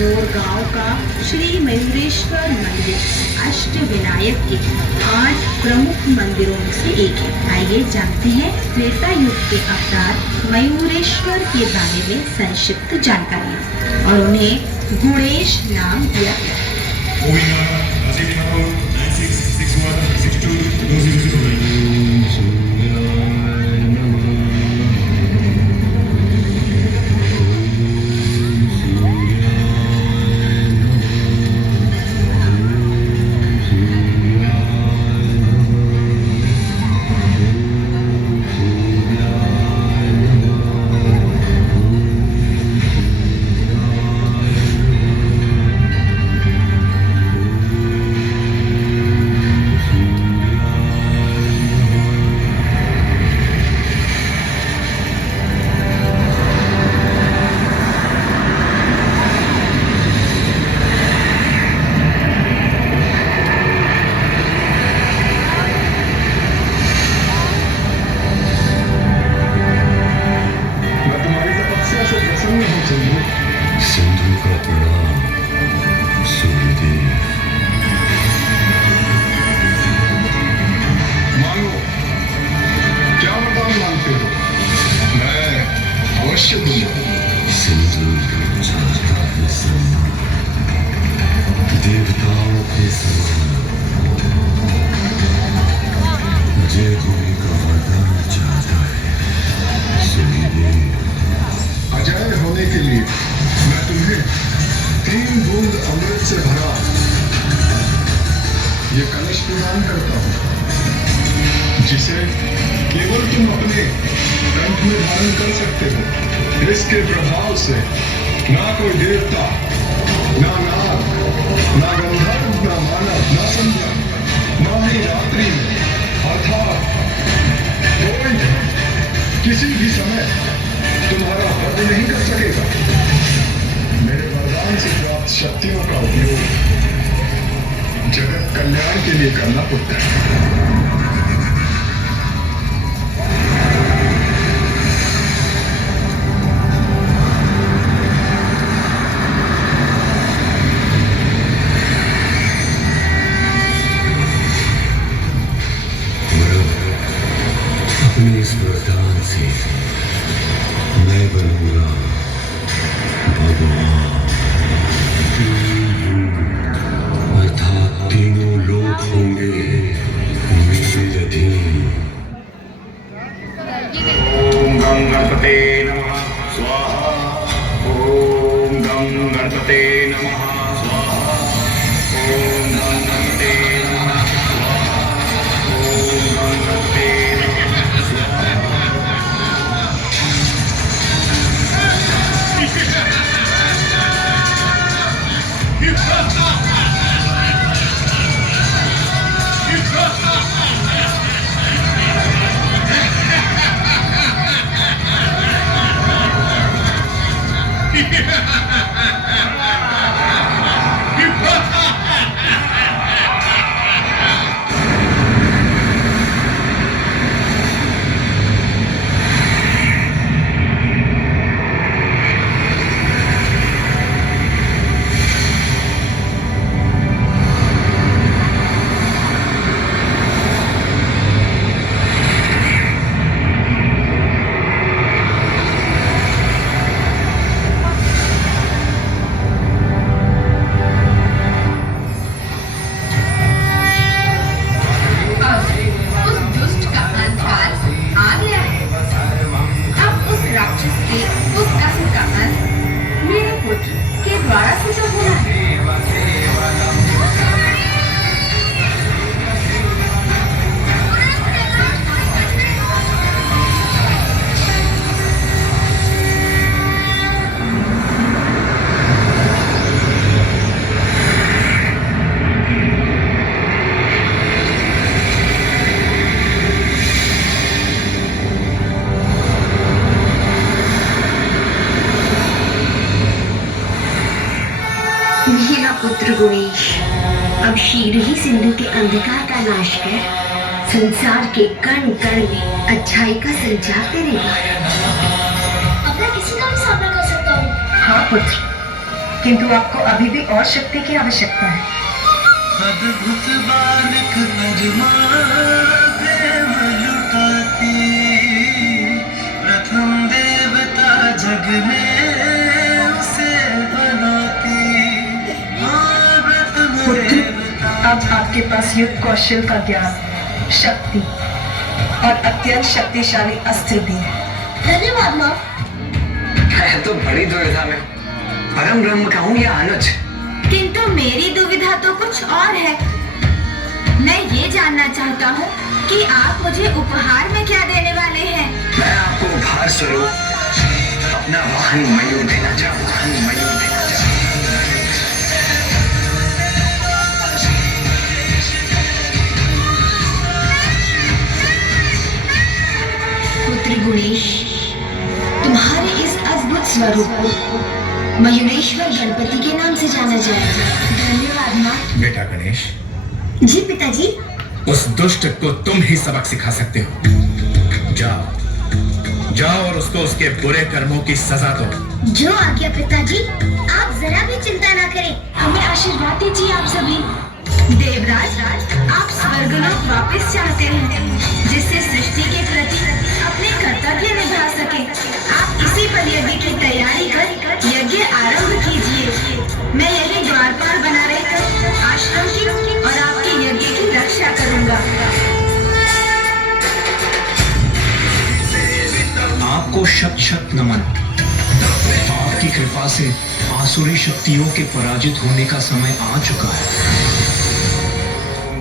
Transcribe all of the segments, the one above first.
मोरगांव का श्री मयूरेश्वर मंदिर अष्टविनायक के 8 प्रमुख मंदिरों में से एक है। आइए जानते हैं त्रेता युग के अवतार मयूरेश्वर के बारे में संक्षिप्त जानकारी और उन्हें गुणेश नाम दिया गया। सिंधु का प्रणाम सूर्यदेव। मांगो, क्या वरदान मांगते हो? मैं अवश्य दूंगा। सिंधु चाहता है सम्मान, देवताओं के समान। जय होने का वरदान चाहता है सूर्यदेव। अजय होने के लिए मैं तुम्हें 3 बूंद अमृत से भरा ये कलश प्रदान करता हूं, जिसे केवल तुम अपने कंठ में धारण कर सकते हो। इसके प्रभाव से ना कोई देवता, ना नाग, ना गंधर्व, ना मानव, ना संध्या, ना ही रात्रि में अर्थात कोई किसी भी समय तुम्हारा वध नहीं कर सकेगा। मेरे वरदान से प्राप्त शक्तियों का उपयोग जगत कल्याण के लिए करना पड़ता है। अपने इस वरदान से मैं बनूंगा भगवान। अर्थात तीनों लोग होंगे मेरे अधीन। ओम गं गणपते नमः स्वाहा। ओम गं गणपते नमः स्वाहा। ओम गं गणपते नमः स्वाहा। ओम गं गणपते मेरा पुत्र गुणेश, अब शीघ्र ही सिंधु के अंधकार का नाश कर संसार के कण कण में अच्छाई का संचार करेगा। अब मैं किसी का भी सामना कर सकता हूँ। हाँ पुत्र, किंतु आपको अभी भी और शक्ति की आवश्यकता है। अद्भुत बालक नजमा प्रेम लुटाती, प्रथम देवता जग में उसे बनाती। पुत्र, अब आपके पास युद्ध कौशल का ज्ञान, शक्ति और अत्यंत शक्तिशाली अस्त्र भी है। धन्यवाद माँ। मैं तो बड़ी दुविधा में, परम ब्रह्म कहूँ या अनुज। किंतु मेरी दुविधा तो कुछ और है। मैं ये जानना चाहता हूँ कि आप मुझे उपहार में क्या देने वाले हैं। मैं आपको उपहार स्वरूप अपना वाहन मयूर देना चाहूँ। पुत्र गुणेश, तुम्हारे इस अद्भुत स्वरूप को मयूरेश्वर गणपति के नाम से जाना जाएगा। धन्यवाद माँ। बेटा गणेश, जी पिताजी। उस दुष्ट को तुम ही सबक सिखा सकते हो। जाओ और उसको उसके बुरे कर्मों की सजा दो। जो आज्ञा पिताजी, आप जरा भी चिंता ना करें। हमें आशीर्वाद दीजिए आप सभी। देवराज, आप स्वर्गलोक वापस चाहते हैं, जिससे सृष्टि के प्रति अपने कर्तव्य निभा सके। आप इसी पर यज्ञ की तैयारी कर यज्ञ आरंभ कीजिए। मैं यही द्वारपाल बना रहकर आश्रम की और आपके यज्ञ की रक्षा करूंगा। आपको शत शत नमन। आपकी कृपा से आसुरी शक्तियों के पराजित होने का समय आ चुका है।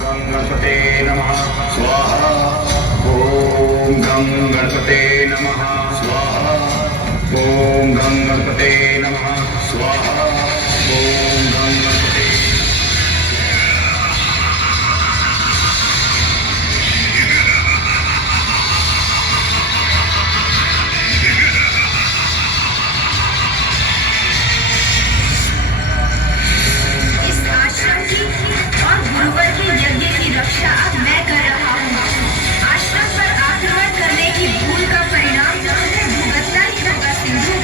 गणपते नमः स्वाहा। ओम गं गणपते नमः स्वाहा। ओम गं गणपते नमः स्वाहा। ओम गं गणपते। इस आश्रम की और गुरुवर के यज्ञ की रक्षा अब मैं कर रहा हूँ। आश्रम पर आक्रमण करने की भूल का परिणाम भुगतना ही होगा सिंधु।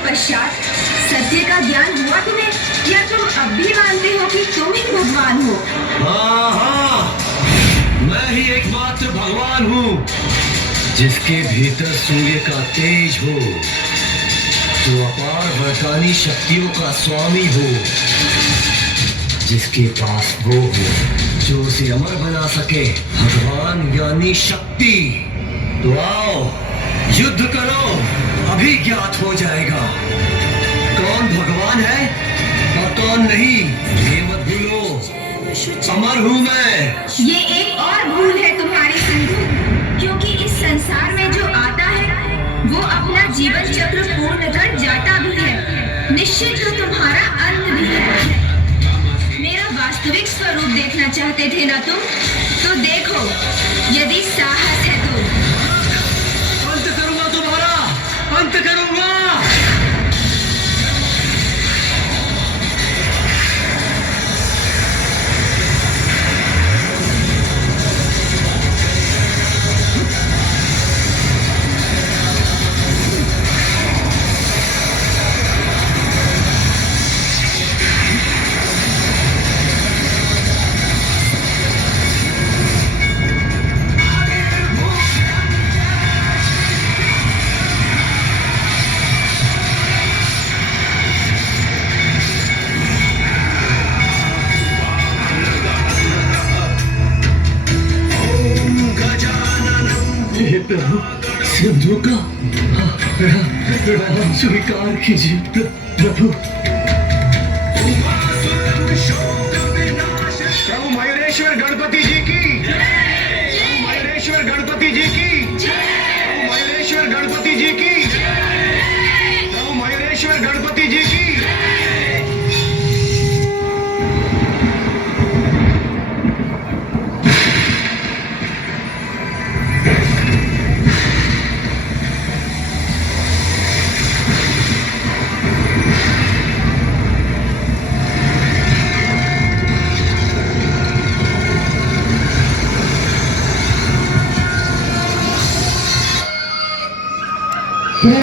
पश्चात सत्य का ज्ञान हुआ तुम्हें, या तुम अब भी मानते हो कि तुम ही भगवान हो? हाँ, मैं ही एकमात्र भगवान हूँ, जिसके भीतर सूर्य का तेज हो, जो अपार वरदानी शक्तियों का स्वामी हो, जिसके पास वो हो जो उसे अमर बना सके, भगवान यानी शक्ति। तो आओ युद्ध करो, अभी ज्ञात हो जाएगा कौन भगवान है और कौन नहीं। ये मत भूलो, अमर हूं मैं। ये एक और भूल है तुम्हारी सिंधु, क्योंकि इस संसार में जो आता है वो अपना जीवन चक्र पूर्ण कर जाता भी है, निश्चित तो तुम्हारा अंत भी है। मेरा वास्तविक स्वरूप देखना चाहते थे ना तुम, तो देखो, यदि साहस है तो अंत करूंगा तुम्हारा, अंत करूंगा। प्रभु, सिंधु का प्रणाम स्वीकार कीजिए प्रभु। विघ्नेश्वर गणपति